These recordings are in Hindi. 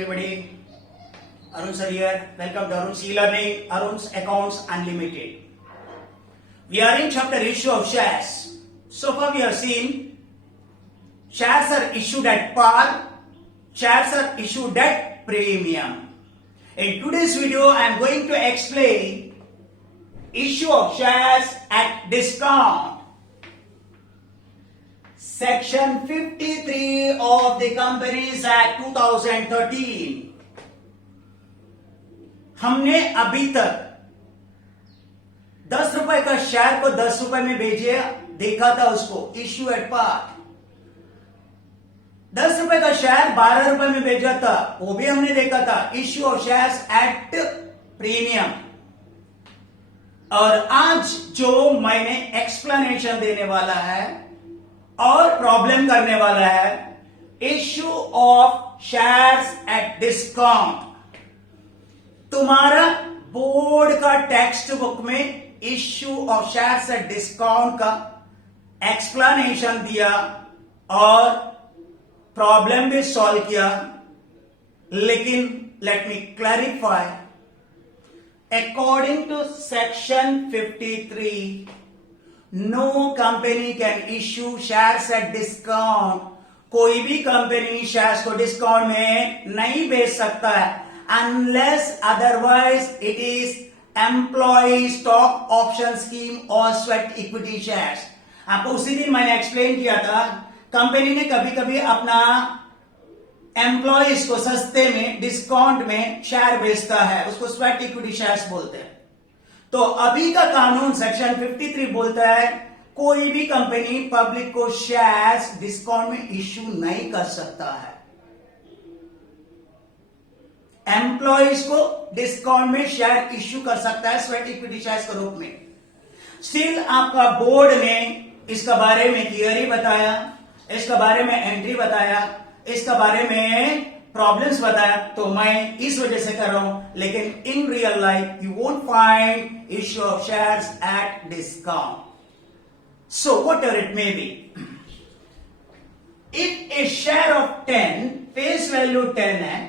everybody. Arun sir here. Welcome to Arun's e-learning, Arun's Accounts Unlimited. We are in chapter issue of shares. So far we have seen shares are issued at par, shares are issued at premium. In today's video I am going to explain issue of shares at discount. Section 53 of the Companies Act 2013. हमने अभी तक 10 रुपए का शेयर को 10 रुपए में बेचे, देखा था उसको इश्यू एट पार। 10 रुपए का शेयर 12 रुपए में बेचा था, वो भी हमने देखा था issue of shares at premium. और आज जो मैंने एक्सप्लेनेशन देने वाला है और प्रॉब्लम करने वाला है, issue of shares at discount. तुम्हारा बोर्ड का टेक्स्ट बुक में issue of shares at discount का एक्सप्लेनेशन दिया और प्रॉब्लम भी सॉल्व किया, लेकिन let me clarify. According to section 53, no company can issue shares at discount. कोई भी कंपनी शेयर्स को डिस्काउंट में नहीं बेच सकता है unless otherwise it is employee stock option scheme or sweat equity shares। आपको उसी दिन मैंने एक्सप्लेन किया था, कंपनी ने कभी कभी अपना एम्प्लॉयज को सस्ते में डिस्काउंट में शेयर बेचता है, उसको स्वेट इक्विटी शेयर्स बोलते हैं। तो अभी का कानून सेक्शन 53 बोलता है कोई भी कंपनी पब्लिक को शेयर्स डिस्काउंट में इश्यू नहीं कर सकता है। एम्प्लॉयज को डिस्काउंट में शेयर इश्यू कर सकता है स्वेट इक्विटी शेयर्स के रूप में। स्टिल आपका बोर्ड ने इसका बारे में थियरी बताया, इसका बारे में एंट्री बताया, इसका बारे में प्रॉब्लम्स बताया, तो मैं इस वजह से कर रहा हूं। लेकिन in real life you won't find issue of shares at discount. So what ever it may be, if A share of 10 face value 10 है,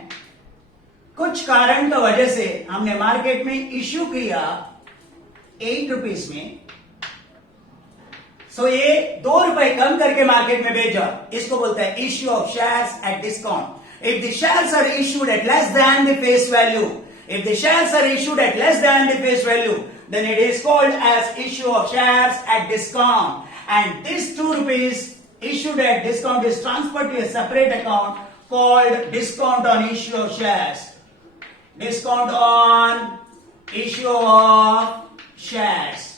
कुछ कारण की वजह से हमने मार्केट में इश्यू किया 8 रुपीज में, सो ये 2 रुपए कम करके मार्केट में भेजा, इसको बोलते हैं issue of shares at discount. If the shares are issued at less than the face value, if the shares are issued at less than the face value, then it is called as issue of shares at discount, and this 2 rupees issued at discount is transferred to a separate account called discount on issue of shares. Discount on issue of shares.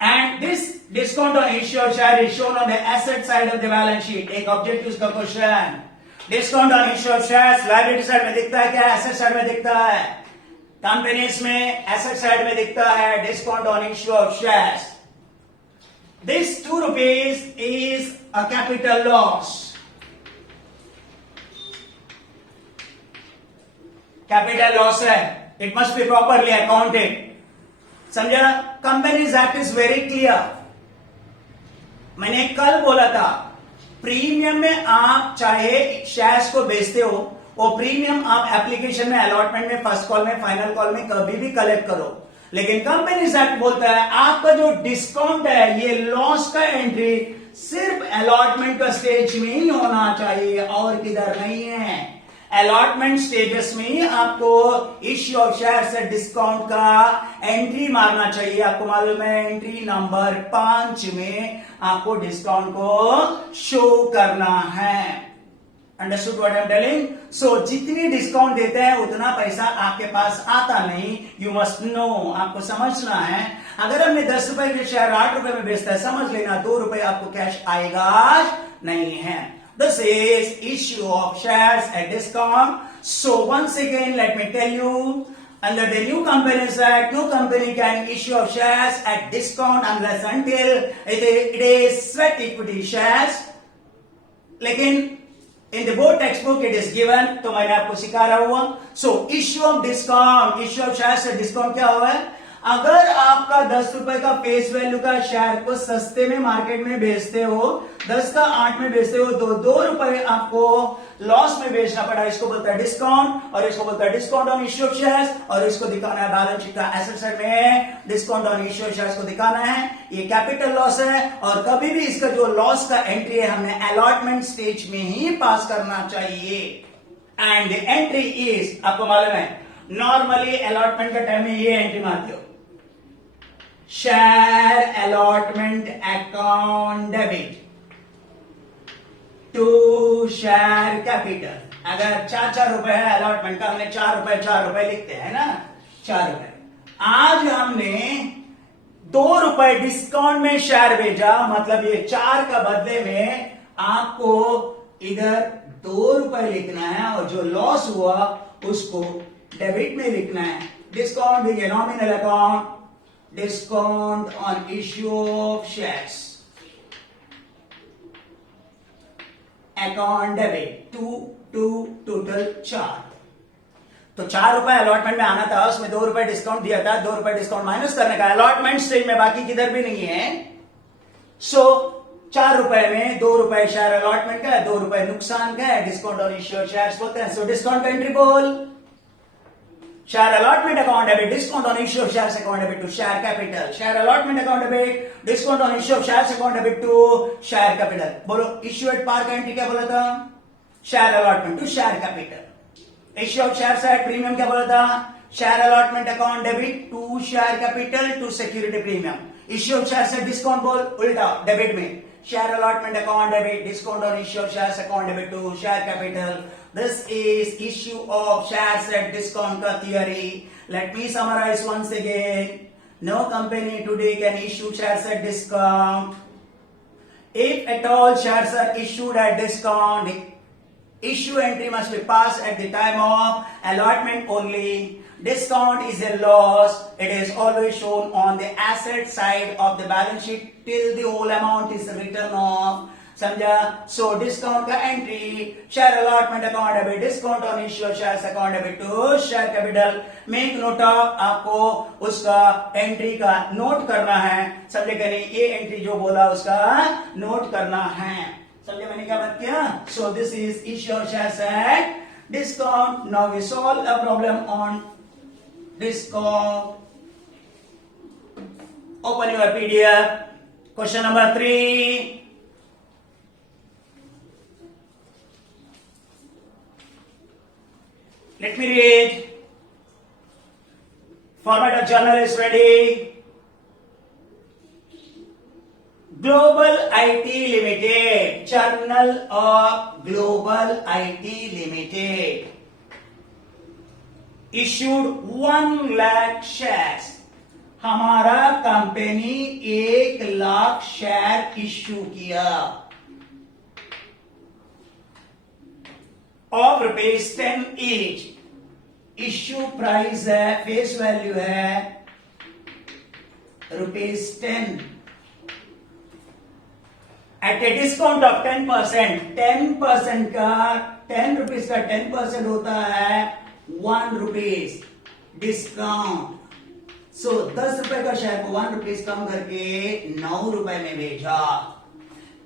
And this discount on issue of share is shown on the asset side of the balance sheet. एक objectives का question, discount on issue of shares liability side में दिखता है क्या? एसेट साइड में दिखता है। कंपनीज में एसेट साइड में दिखता है discount on issue of shares. This 2 rupees is a capital loss. Capital loss है, it must be properly accounted. समझा? Companies act is very clear. मैंने कल बोला था प्रीमियम में आप चाहे शेयर्स को बेचते हो, वो प्रीमियम आप एप्लीकेशन में, अलॉटमेंट में, फर्स्ट कॉल में, फाइनल कॉल में कभी भी कलेक्ट करो। लेकिन कंपनीज एक्ट बोलता है आपका जो डिस्काउंट है, ये लॉस का एंट्री सिर्फ अलॉटमेंट का स्टेज में ही होना चाहिए और किधर नहीं है। अलॉटमेंट स्टेजस में ही आपको इश्यू ऑफ शेयर से डिस्काउंट का एंट्री मारना चाहिए। आपको मालूम है एंट्री नंबर 5 में आपको डिस्काउंट को शो करना है। Understood what I am telling? So जितनी डिस्काउंट देते हैं उतना पैसा आपके पास आता नहीं। यू मस्ट नो, आपको समझना है। अगर हमने 10 रुपए के शेयर 8 रुपए में बेचता है, समझ लेना 2 रुपए आपको कैश आएगा नहीं है। This is issue of shares at discount. So once again, let me tell you, under the new Companies Act, no company can issue of shares at discount unless until it is sweat equity shares. लेकिन in the board textbook it is given, तो मैंने आपको सिखा रहा हुआ। So issue of discount, issue of shares at discount क्या हुआ है? अगर आपका 10 रुपए का फेस वैल्यू का शेयर को सस्ते में मार्केट में बेचते हो, 10 का 8 में बेचते हो, तो 2 रुपए आपको लॉस में बेचना पड़ा। इसको बोलता है डिस्काउंट, और इसको बोलता है discount on issue of shares, और इसको दिखाना है बैलेंस शीट का एसेट साइड में discount on issue of shares को दिखाना है। ये कैपिटल लॉस है, और कभी भी इसका जो लॉस का एंट्री है हमने अलॉटमेंट स्टेज में ही पास करना चाहिए। एंड एंट्री इज, आपको मालूम है नॉर्मली अलॉटमेंट के टाइम में ये एंट्री मारते हो, share allotment account debit to share capital. अगर 4 रुपए है अलॉटमेंट का, हमने 4 रुपए लिखते हैं ना, 4 रुपए। आज हमने 2 रुपए डिस्काउंट में शेयर भेजा, मतलब ये 4 का बदले में आपको इधर 2 रुपए लिखना है, और जो लॉस हुआ उसको डेबिट में लिखना है। Discount is a nominal account, discount on issue of shares, account debit to total 4। तो 4 रुपए अलॉटमेंट में आना था, उसमें 2 रुपए डिस्काउंट दिया था, 2 रुपए डिस्काउंट माइनस करने का अलॉटमेंट स्टेज में, बाकी किधर भी नहीं है। सो 4 रुपए में 2 रुपए शेयर अलॉटमेंट का है, 2 रुपए नुकसान का है, discount on issue of shares बोलते हैं। सो डिस्काउंट का एंट्री बोल, share allotment account debit, discount on issue of shares account debit to share capital, share allotment account debit, discount on issue of shares account debit to share capital. बोलो इश्यू एट पार का एंट्री क्या बोला था? Share allotment to share capital. Issue of share at premium क्या बोला था? Share allotment account debit to share capital to security premium. Issue of share at discount बोल उल्टा डेबिट में, share allotment account debit, discount on issue of shares account debit to share capital. This is issue of shares at discount का theory. Let me summarize once again. No company today can issue shares at discount. If at all shares are issued at discount, issue entry must be passed at the time of allotment only. Discount is a loss. It is always shown on the asset side of the balance sheet till the whole amount is written off. समझा? सो डिस्काउंट का entry, share allotment account debit, discount on issue of shares account debit to share capital. Make note of, आपको उसका एंट्री का नोट करना है, समझे कि नहीं? ये एंट्री जो बोला उसका नोट करना है, समझे मैंने क्या बात किया? So this is issue of shares at discount. Now we solve a problem on discount. Open your PDF, question number 3। Let me read. Format of journal is ready. Global IT Limited, Journal of Global IT Limited, issued 1 lakh shares. हमारा कंपनी 1 लाख शेयर इश्यू किया ऑफ ₹10 each. इश्यू प्राइस है, फेस वैल्यू है ₹10 एट ए डिस्काउंट ऑफ 10%. 10% का 10 रुपीज का 10% होता है ₹1 डिस्काउंट। सो 10 रुपए का शेयर को ₹1 कम करके 9 रुपए में भेजा।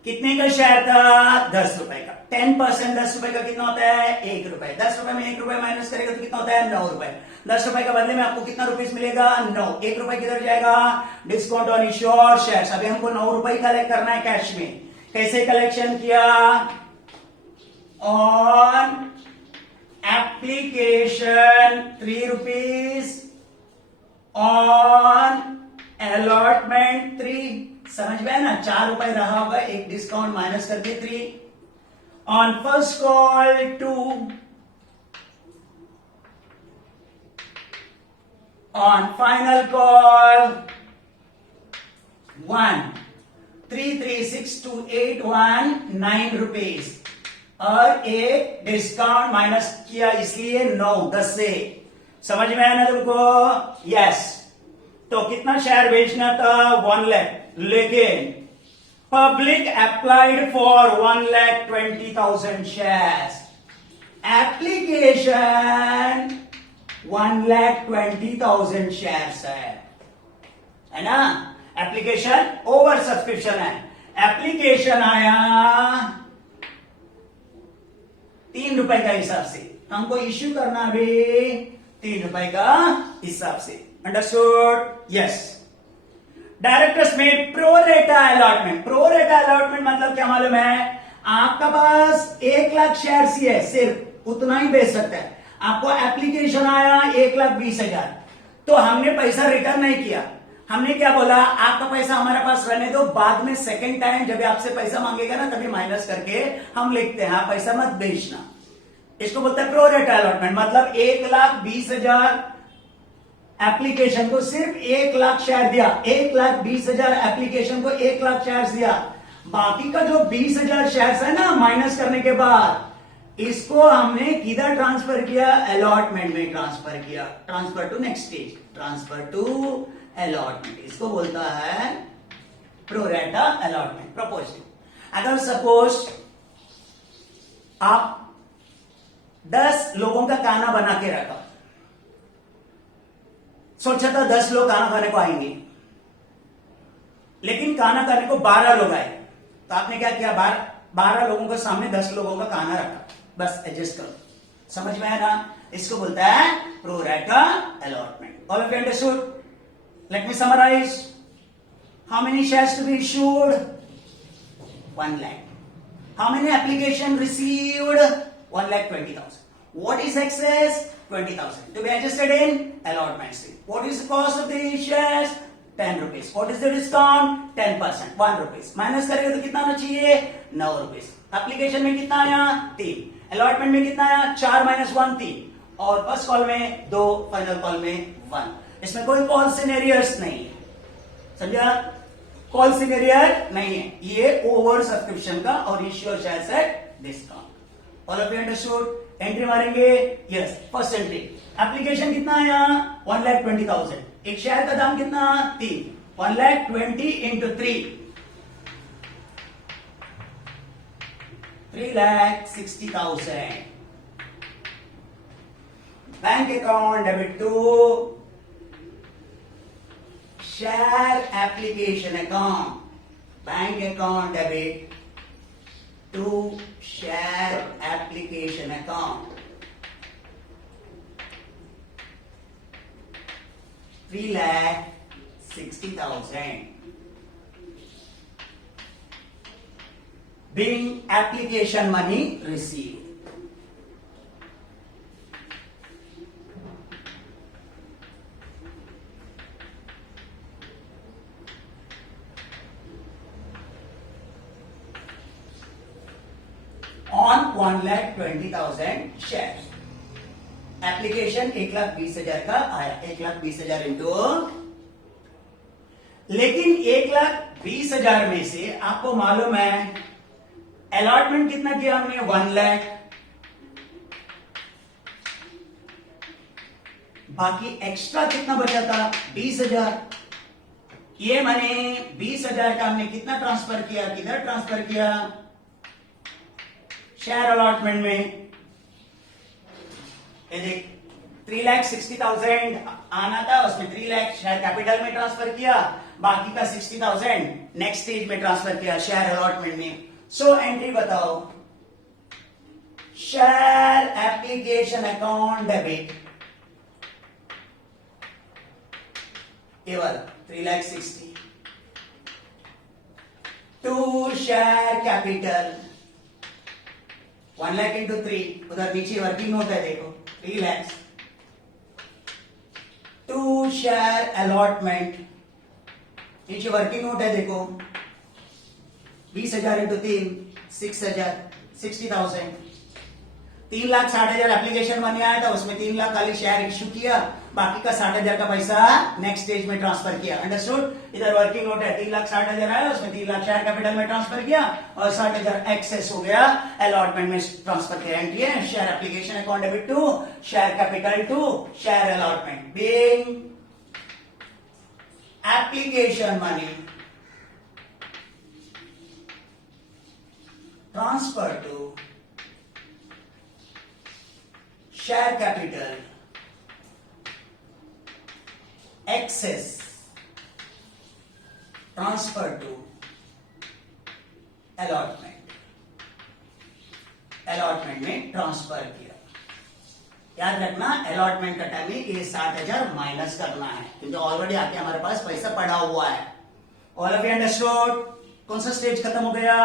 कितने का शेयर था? 10 रुपए का। 10% 10 रुपए का कितना होता है? ₹1। 10 रुपए में ₹1 माइनस करेगा तो कितना होता है? 9 रुपए। 10 रुपए का बदले में आपको कितना रुपीस मिलेगा? 9। ₹1 किधर जाएगा? डिस्काउंट ऑन इश्यू और शेयर्स। अभी हमको 9 रुपए कलेक्ट करना है कैश में। कैसे कलेक्शन किया? On application ₹3, on allotment 3। समझ में ना? 4 रुपए रहा होगा, एक डिस्काउंट माइनस करके 3। On first call 2, on final call 1। 3, 3, 6, 2, 8, 1, ₹9 और एक डिस्काउंट माइनस किया इसलिए 9, 10 से। समझ में आया ना तुमको? यस। तो कितना शेयर बेचना था? 1 लाख। लेकिन public applied for 1,20,000 shares. Application 1,20,000 shares है। है ना। एप्लीकेशन ओवर सब्सक्रिप्शन है, एप्लीकेशन आया 3 रुपए का हिसाब से, हमको इश्यू करना भी 3 रुपए का हिसाब से। अंडरस्टूड? यस। डायरेक्टर्स में प्रोरेटा अलॉटमेंट। प्रोरेटा अलॉटमेंट मतलब क्या मालूम है? आपका पास 1 लाख शेयर ही है, सिर्फ उतना ही बेच सकता है। आपको एप्लीकेशन आया 1,20,000, तो हमने पैसा रिटर्न नहीं किया। हमने क्या बोला? आपका पैसा हमारे पास रहने दो, बाद में सेकंड टाइम जब आपसे पैसा मांगेगा ना, तभी माइनस करके हम लिखते हैं, आप पैसा मत बेचना। इसको बोलते हैं प्रोरेटा अलॉटमेंट। मतलब 1,20,000 एप्लीकेशन को सिर्फ 1 लाख शेयर दिया, 1,20,000 एप्लीकेशन को 1 लाख शेयर दिया। बाकी का जो 20,000 शेयर है ना, माइनस करने के बाद इसको हमने किधर ट्रांसफर किया? अलॉटमेंट में ट्रांसफर किया। Transfer to next stage, transfer to allotment, इसको बोलता है प्रोरेटा अलॉटमेंट, प्रोपोर्शनल। अगर सपोज आप 10 लोगों का खाना बना के रखा, सोचा था 10 लोग खाना खाने को आएंगे, लेकिन खाना खाने को 12 लोग आए, तो आपने क्या किया? 12 लोगों के सामने 10 लोगों का खाना रखा, बस एडजस्ट करो। समझ में आया ना? इसको बोलता है pro rata allotment. All of you understood? Let me summarize. How many shares to be issued? 1 lakh. How many application received? 1,20,000. What is excess? 20,000 to be adjusted in allotment stream. What is the cost of the shares? 10 rupees. What is the discount? 10%, 1 rupees. Minus करेंगे तो कितना आना चाहिए? 9 rupees. एप्लीकेशन में कितना आया? 3. अलॉटमेंट में कितना आया? 4 - 1 3, और फर्स्ट कॉल में 2, फाइनल कॉल में 1। इसमें कोई कॉल सिनेरियर्स नहीं है, समझा? कॉल सिनेरियर नहीं है, ये ओवर सब्सक्रिप्शन का और issuer share set discount. All of you understood? Entry मारेंगे। Yes, first entry. एप्लीकेशन कितना आया? 1,20,000। एक शेयर का दाम कितना? 3। 1,20,000 into 3, 3,60,000। Bank account debit to share application account, bank account debit to share application account, 3,60,000 being application money received. On 1,20,000 shares. Application 1,20,000 का आया, 1,20,000 इंटू, लेकिन 1,20,000 में से आपको मालूम है अलॉटमेंट कितना किया हमने? 1 लाख। बाकी एक्स्ट्रा कितना बचा था? 20,000। ये मैंने 20,000 का हमने कितना ट्रांसफर किया? किधर ट्रांसफर किया? शेयर अलॉटमेंट में। ये देख, 3,60,000 आना था, उसमें 3 लाख शेयर कैपिटल में ट्रांसफर किया, बाकी का 60,000 नेक्स्ट स्टेज में ट्रांसफर किया शेयर अलॉटमेंट में। सो एंट्री बताओ। शेयर एप्लीकेशन अकाउंट डेबिट, ये वाला 3,60,000 to share capital 1 lakh into 3, उधर नीचे वर्किंग नोट है देखो, 3 lakhs टू शेयर अलॉटमेंट, नीचे वर्किंग नोट है देखो, 20,000 इंटू 3, 6,000, 60,000। 3,60,000 एप्लीकेशन मनी आया था, उसमें 3 लाख खाली शेयर इश्यू किया, बाकी का 60,000 का पैसा नेक्स्ट स्टेज में ट्रांसफर किया। अंडरस्टूड? इधर वर्किंग नोट है, 3,60,000 आया, उसमें 3 लाख शेयर कैपिटल में ट्रांसफर किया और 60,000 एक्सेस हो गया अलॉटमेंट में ट्रांसफर किया। एंट्री है share application account debit to share capital to share allotment, being application money transfer to share capital excess transfer to allotment, allotment में ट्रांसफर किया। याद रखना अलॉटमेंट का टाइम ये 60,000 माइनस करना है, क्योंकि ऑलरेडी आके हमारे पास पैसा पड़ा हुआ है। All of you understood? कौन सा स्टेज खत्म हो गया?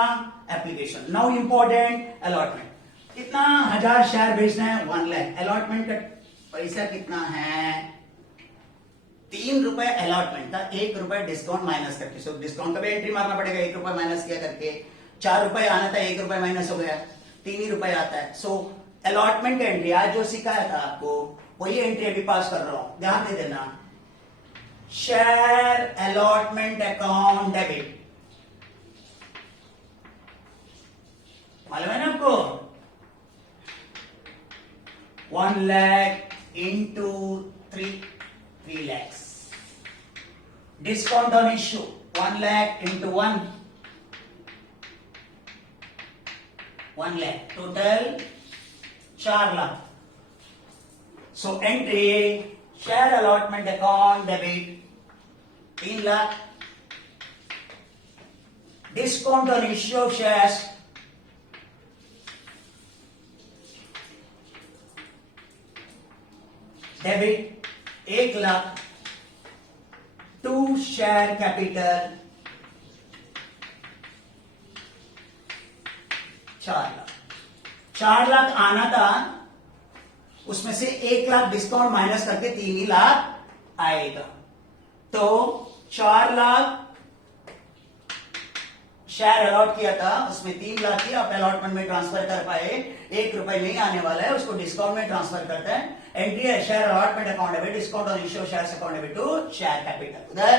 एप्लीकेशन। Now important allotment. कितना 1000 शेयर बेचना है? 1 लाख। अलॉटमेंट का पैसा कितना है? 3 रुपए अलॉटमेंट का, 1 रुपए डिस्काउंट माइनस करके। सो डिस्काउंट का भी एंट्री मारना पड़ेगा, 1 रुपए माइनस किया करके। 4 रुपए आना था, 1 रुपए माइनस हो गया, 3 ही रुपए आता है। सो अलॉटमेंट का एंट्री आज जो सिखाया था आपको वही एंट्री अभी पास कर रहा हूं, ध्यान दे देना। शेयर अलॉटमेंट अकाउंट डेबिट, मालूम है ना आपको? 1 lakh into 3 lakhs। Discount on issue 1 lakh into 1 lakh, total 4 lakh. So entry share allotment account debit 3 lakh, discount on issue of shares debit 1 lakh, to share capital 4 lakh. 4 lakh आना था, उसमें से 1 लाख डिस्काउंट माइनस करके 3 ही लाख आएगा। तो 4 लाख शेयर अलॉट किया था, उसमें 3 लाख ही आप अलॉटमेंट में ट्रांसफर कर पाए। 1 रुपए नहीं आने वाला है, उसको डिस्काउंट में ट्रांसफर करते हैं। एंट्री है share allotment account debit, discount on issue shares account debit to share capital. उधर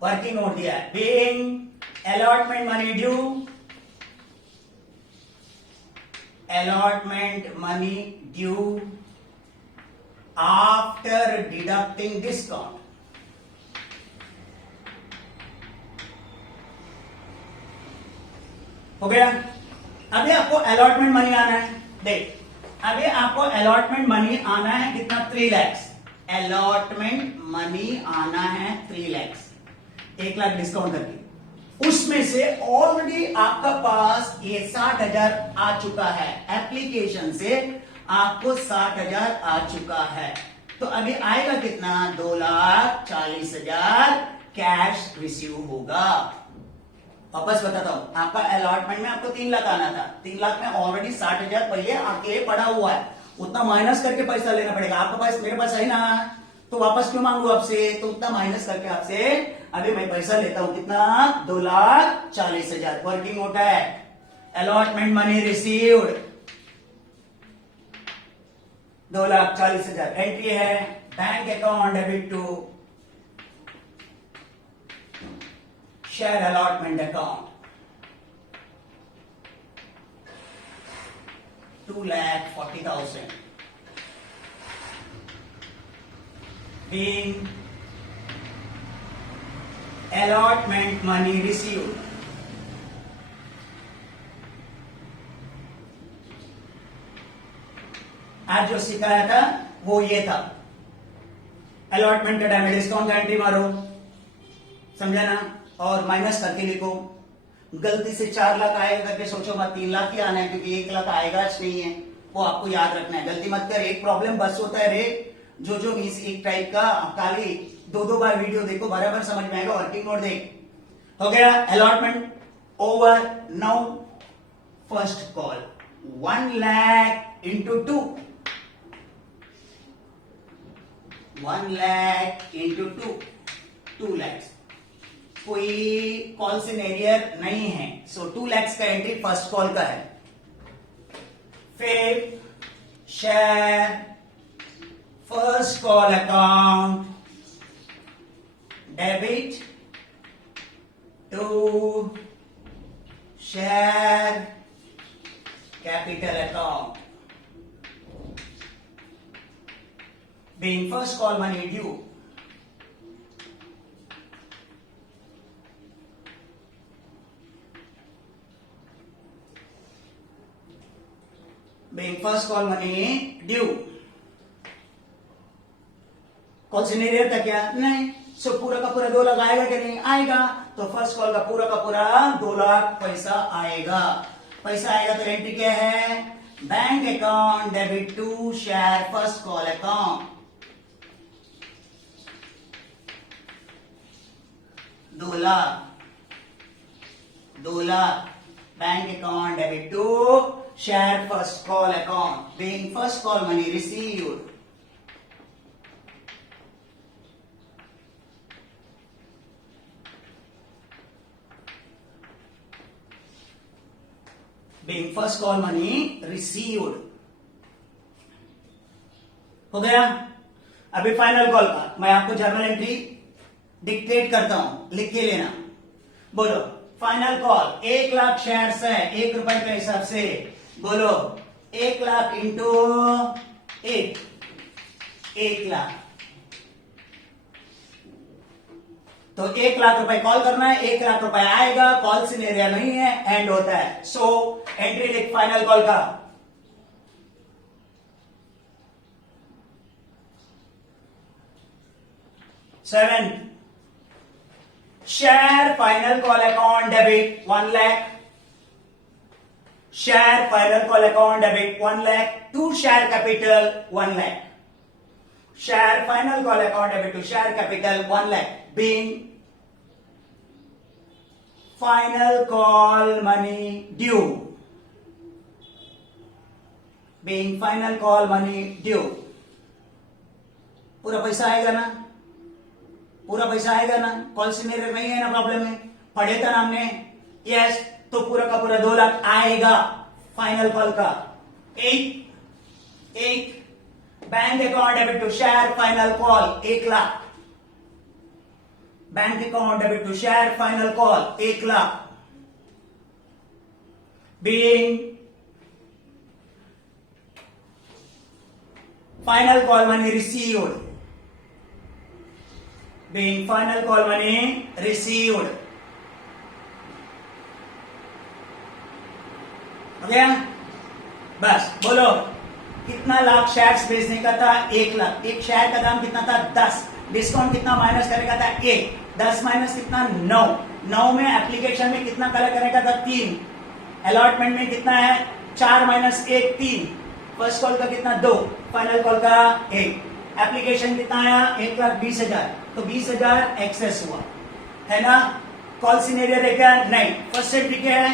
वर्किंग नोट दिया है, being allotment money due, allotment money due after deducting discount। हो गया? अभी आपको अलॉटमेंट मनी आना है। देख, अभी आपको अलॉटमेंट मनी आना है कितना? 3 lakhs। अलॉटमेंट मनी आना है 3 lakhs, 1 लाख डिस्काउंट करके। उसमें से ऑलरेडी आपका पास ये 60,000 आ चुका है, एप्लीकेशन से आपको 60,000 आ चुका है। तो अभी आएगा कितना? 2,40,000 कैश रिसीव होगा। वापस बताता हूं, आपका अलॉटमेंट में आपको 3 लाख आना था, 3 लाख में ऑलरेडी 60,000 पहले आके पड़ा हुआ है, उतना माइनस करके पैसा लेना पड़ेगा। आपके पास, मेरे पास है ना, तो वापस क्यों मांगू आपसे? तो उतना माइनस करके आपसे अभी मैं पैसा लेता हूं, कितना? 2,40,000। वर्किंग होता है अलॉटमेंट मनी रिसीव्ड 2,40,000। एंट्री है bank account debit to share allotment account 2,40,000 being allotment money received। आज जो सिखाया था वो ये था, अलॉटमेंट का टाइम डिस्काउंट का एंट्री मारो, समझा ना? और माइनस करके लिखो। गलती से 4 लाख आएगा करके सोचो मत, 3 लाख ही आना है, क्योंकि 1 लाख आएगा नहीं है, वो आपको याद रखना है। गलती मत कर। एक प्रॉब्लम बस होता है रे, जो मीन्स एक टाइप का, खाली 2 बार वीडियो देखो, बराबर समझ में आएगा। वर्किंग नोट देख। हो गया allotment over. Now first call 1 lakh into 2, 1 lakh into 2 lakhs। कोई कॉल सिनेरियर नहीं है, सो 2 lakhs का एंट्री फर्स्ट कॉल का है। फिर share first call account debit to share capital account being first call money due being first call money due। Call scenario था क्या? नहीं, सो पूरा का पूरा 2 लाख आएगा कि नहीं आएगा, तो फर्स्ट कॉल का पूरा 2 लाख पैसा आएगा। पैसा आएगा तो एंट्री क्या है, bank account debit to share first call account 2 lakh bank account debit to share first call account being first call money received. being first call money received हो गया। अभी फाइनल कॉल का मैं आपको जर्नल एंट्री डिक्टेट करता हूं, लिख के लेना। बोलो फाइनल कॉल 1 लाख शेयर्स है 1 रुपए के हिसाब से, बोलो 1 लाख इंटू 1 लाख, तो 1 लाख रुपए कॉल करना है, 1 लाख रुपए आएगा, कॉल सिनेरियो नहीं है, एंड होता है। सो एंट्री लिख फाइनल कॉल का, seven share final call account debit 1 lakh, share final call account debit 1 lakh to share capital 1 lakh, share final call account debit to share capital 1 lakh being final call money due, being final call money due। पूरा पैसा आएगा ना, पूरा पैसा आएगा ना, कॉल सिनेरियो नहीं है ना, प्रॉब्लम में पढ़े था ना हमने, यस। तो पूरा का पूरा 2 लाख आएगा फाइनल कॉल का। एक bank account debit to share final call 1 lakh, bank account debit to share final call 1 lakh being final call money received, being final call money received हो गया। बस बोलो कितना लाख शेयर्स बेचने का था, 1 लाख। एक शेयर का दाम कितना था 10, डिस्काउंट कितना माइनस करने का था 1, 10 माइनस कितना 9 में एप्लीकेशन में कितना कलर करने का था 3, अलॉटमेंट में कितना है 4 माइनस 1 3, फर्स्ट कॉल का कितना 2, फाइनल कॉल का 1, एप्लीकेशन कितना आया 1,20,000, तो 20,000 एक्सेस हुआ है ना। कॉल सिनेरियो देखा नहीं, फर्स्ट एंट्री क्या है,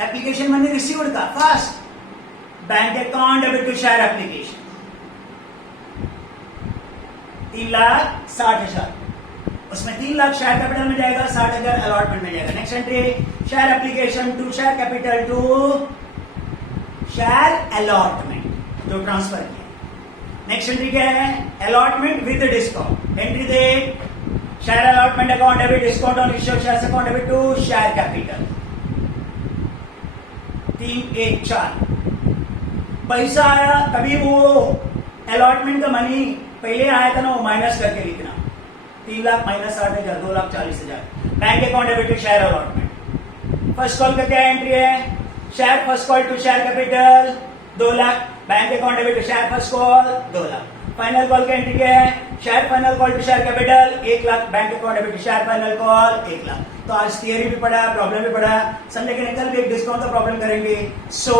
एप्लीकेशन मनी रिसीव्ड का first, bank account debit to share application 3,60,000, उसमें 3 लाख शेयर कैपिटल में जाएगा, 60,000 अलॉटमेंट में जाएगा। Next entry share application to share capital to share allotment जो ट्रांसफर किया। नेक्स्ट एंट्री क्या है, अलॉटमेंट विद डिस्काउंट, एंट्री दे share allotment account debit discount on issue share account debit to share capital 3,1,4। पैसा आया कभी वो अलॉटमेंट का मनी पहले आया था ना, वो माइनस करके लिखना, 3 lakh minus 60,000, 2,40,000। Bank account debit to share allotment, first call का क्या एंट्री है, share first call to share capital 2 lakh, bank account debit to share first call 2 lakh. Final call का एंट्री क्या है, share final call to share capital 1 lakh, bank account debit to share final call 1 lakh. तो आज थियरी भी पढ़ा, प्रॉब्लम भी पढ़ा, संडे के कल भी एक डिस्काउंट का प्रॉब्लम करेंगे। सो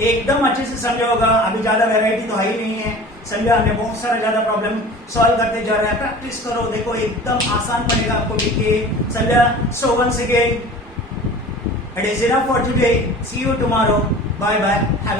एकदम अच्छे से समझा होगा, अभी ज्यादा वेराइटी तो है ही नहीं है, समझा हमने बहुत सारा ज्यादा प्रॉब्लम सॉल्व करते जा रहे हैं, प्रैक्टिस करो, देखो एकदम आसान पड़ेगा आपको लिखे, समझा। So once again it is enough for today, see you tomorrow, bye bye.